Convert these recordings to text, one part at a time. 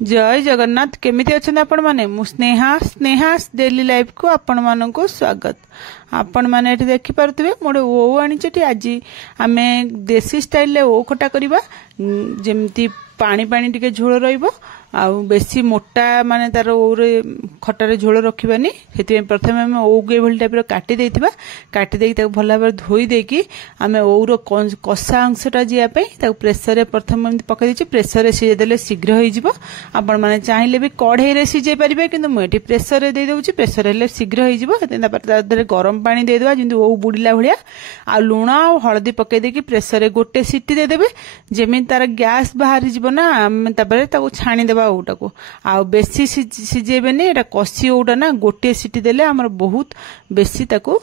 जय जगन्नाथ केमिति अच्छे आपण मैंने स्नेहा स्नेहास डेली लाइफ को आपण मान को स्वागत। आपण मैंने देखी पारे मोटे ओ आनी आज आम देसी स्टाइल ओ खटा करवा जमती पानी पानी टिके झोल रहिबो आउ बेसी मोटा माने तार ओरे खटारे झोल रखिबानी सेति प्रथम हम ओ गे भल टाइप रो काटी देथिबा काटी देकी ताको भला भाबे धोई देकी आमे ओरो कसा अंशटा जिया पे ताको प्रेशर रे प्रथम हम पकै दिछि प्रेशर रे सिजे देले शीघ्र होई जिवो। आपण माने चाहिले भी कढ़ाई रे सिजे परिबे किंतु म एठी प्रेशर रे दे दउछि प्रेशर रे शीघ्र होई जिवो हेते तापर तारे गरम पानी दे देबा जिंतु ओ बुडीला भलिया आ लूण आ हळदी पकै देकी प्रेशर रे गोटे सीटी दे देबे जेमे तार गैस बाहरी जिवो ना आमे तापर ताको छाणी देबा ओटा को आ बेसी सिजेबेनी एटा कसी ओटा ना गोटे सीटी देले हमर बहुत बेसी ताको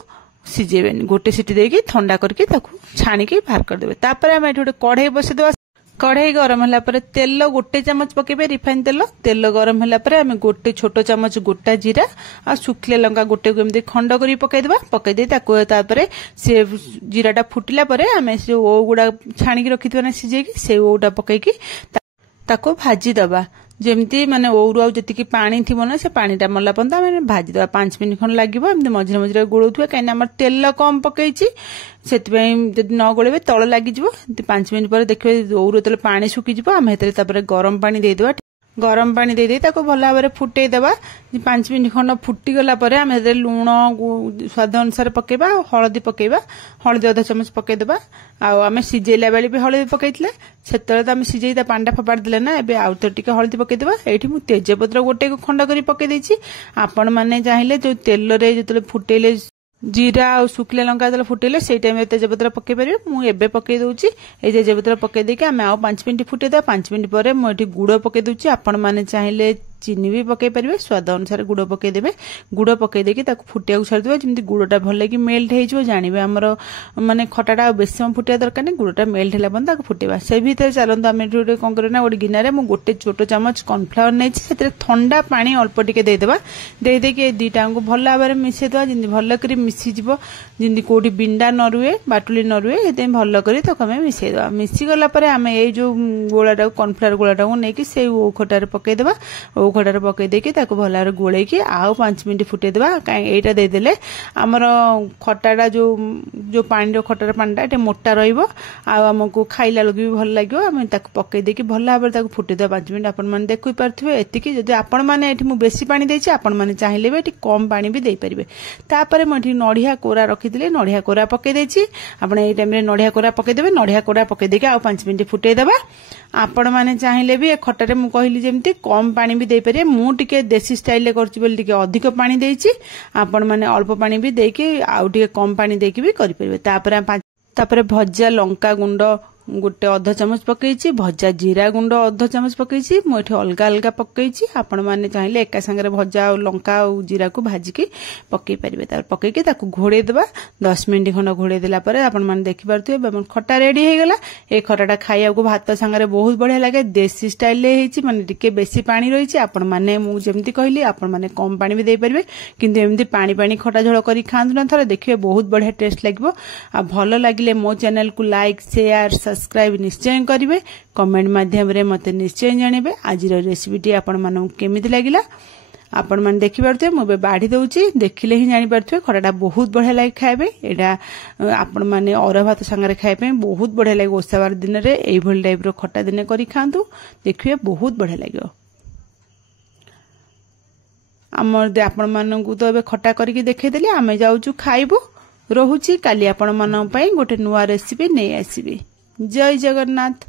सिजेबेनी गोटे सीटी देकी ठंडा करके ताको छाणी के बाहर कर देबे। तापर हम एठी कढ़ाई बसे देबा कढ़ाई गरम होला परे तेल गोटे चमच पकेबे रिफाइन तेल गरम होला परे हम गोटे छोटो चमच गोटा जीरा आ सुखले लंका गोटे को एमती खंड करी पकै देबा पकै दे ताको तापरे से जीराटा फुटिला परे हम से ओ गुडा छाणी के रखितबा ना सिजेकी से ओटा पकै की ताको भाजी दबा जेमती माने ओरु आ जति पानी थी ना से पानीटा मरला पंदा मैंने भाजी देवा 5 मिनट खन लगे एमती मझे मझे गोलुवे कहीं आम तेल कम पकई से न गोलेबे तल लगिज 5 मिनट पर देखिए ओरु जो पानी सुखीज आम गरम पानी देदेबा गरम पानी दे दे ताको भल भाव फुटे देबा 5 मिनट खंड फुटी गला परे आम लुण स्वाद अनुसार पकेबा हळदी पकेबा हळदी आधा चमच पके देबा आम सिझेला बेले भी हळदी पकईले सेतले तो आम सिझे पांडा फपाड़ देले ना एबे आउ तो टिके हळदी पके देबा। एठी मु तेजपत्र गोटे खंड करी पके देछि आपण माने चाहिले जो तेल रे जतले फुटेले जीरा और सुखला लंका जो फुटेले से टाइम तेजपत्र पकई पारे मुझे पकई दूची ये तेजपत्र पकई देके आम आउ 5 मिनट फुटेदा 5 मिनट पर मुझे गुड़ पकई दूची आपण माने चाहिले चीनी भी पकई पारे स्वाद अनुसार गुड़ पकई देबे गुड़ पकई देके ताको फुटिया छाड़देबे जेमती गुड़टा भल कि मेल्ट हो जानिबे हमर माने खटाटा बेसी समय फुटिया दरकार नहीं गुड़टा मेल्ट होला बंद ताको फुटेबा से भीतर चलंतु आमे गोटे कोन करना गोटे गिनारे मु गोटे छोटो चमच कॉर्नफ्लावर नेछि सेते ठंडा पानी अल्प टिके दे देबा दे देके दीटा को भल भाबरे मिसे देबा जेमती भल करी मिसी जिवो जेमती कोठी बिंडा न रुए बाटुली न रुए एते भल करी ताको आमे मिसे देबा मिसी गला परे आमे ए जो गोलाटा कॉर्नफ्लावर गोलाटा को नेकी से ओ खटारे पकई देबा ओ खटारे पकई देके ताको भल भाबरे गोळै के आउ 5 मिनट फुटे देबा काई एटा दे देले हमर खटाटा जो पानी रो खटार पानीटा एटे मोटा रहिबो आ हमको खाइला लगे भी भल लागियो हम ताको पकई देके भल भाबरे ताको फुटे देबा 5 मिनट आपण माने देखि पारथुबे एतिकी जदि आपण माने एठी मु बेसी पानी देछि आपण माने चाहिले बे एठी कम पानी भी देई परिबे। तापर म एठी नडिया कोरा रखिदिले नडिया कोरा पकई देछि आपण ए टाइम रे नडिया कोरा पकई देबे नडिया कोरा पकई देके आ 5 मिनट फुटे देबा। आपण माने चाहिले भी ए खटारे मु कहली जेमती कम पानी भी देई परिबे मु टिके देसी स्टाइल ले करछि बोल टिके अधिक पानी देछि आपण माने अल्प पानी भी देके आउ टिके कम पानी देके भी करि परिबे। तापर भजा लंका गुंड गोटे अध चमच पकईची भजा जीरा गुंड अध चमच पकईची मुझे अलग अलग पकईची आपण माने चाहिले एका संगे भजा लंका और जीरा को भाजिकी पकई पारे तार पकईकी ताको घोड़े देबा 10 मिनट खंड घोड़े देला परे आपण माने देखि पारथुबे खटा रेडी हे गला। ए खटाटा खाइया को भात संगे बहुत बढ़िया लगे देसी स्टाइल ले हेची माने टिके बेसी पानी रहिची आपण माने मु जेमती कहली आपण माने कम पानी भी दे परिबे किंतु एमती पानी पानी खटा झोल करी खांतु ना थरे देखिबे बहुत बढ़िया टेस्ट लागबो। आ भलो लागिले मो चैनल को लाइक शेयर सब्सक्राइब निश्चय करेंगे कमेंट माध्यम रे मते निश्चय जानवे आज रेसिपीटी आपण मानू केमिति लागिला आपण मान देखि पारथुबे मु बाढ़ी दउची देखिले ही जानि पारथुबे खटाटा बहुत बढ़िया लागे खाइबे एटा आपण माने अरह भात संगे खाइबे बहुत बढ़िया लागे ओसावार दिन रे एई भल टाइप रो खटा दिने करी खांतु देखिबे बहुत बढ़िया लागियो। हमर आपण मानू तो एबे खटा करके देखै देली आमे जाउचु खाइबो रहुची काली आपण मानन पई गोटे नुवा रेसिपी नै आसीबे। जय जगन्नाथ।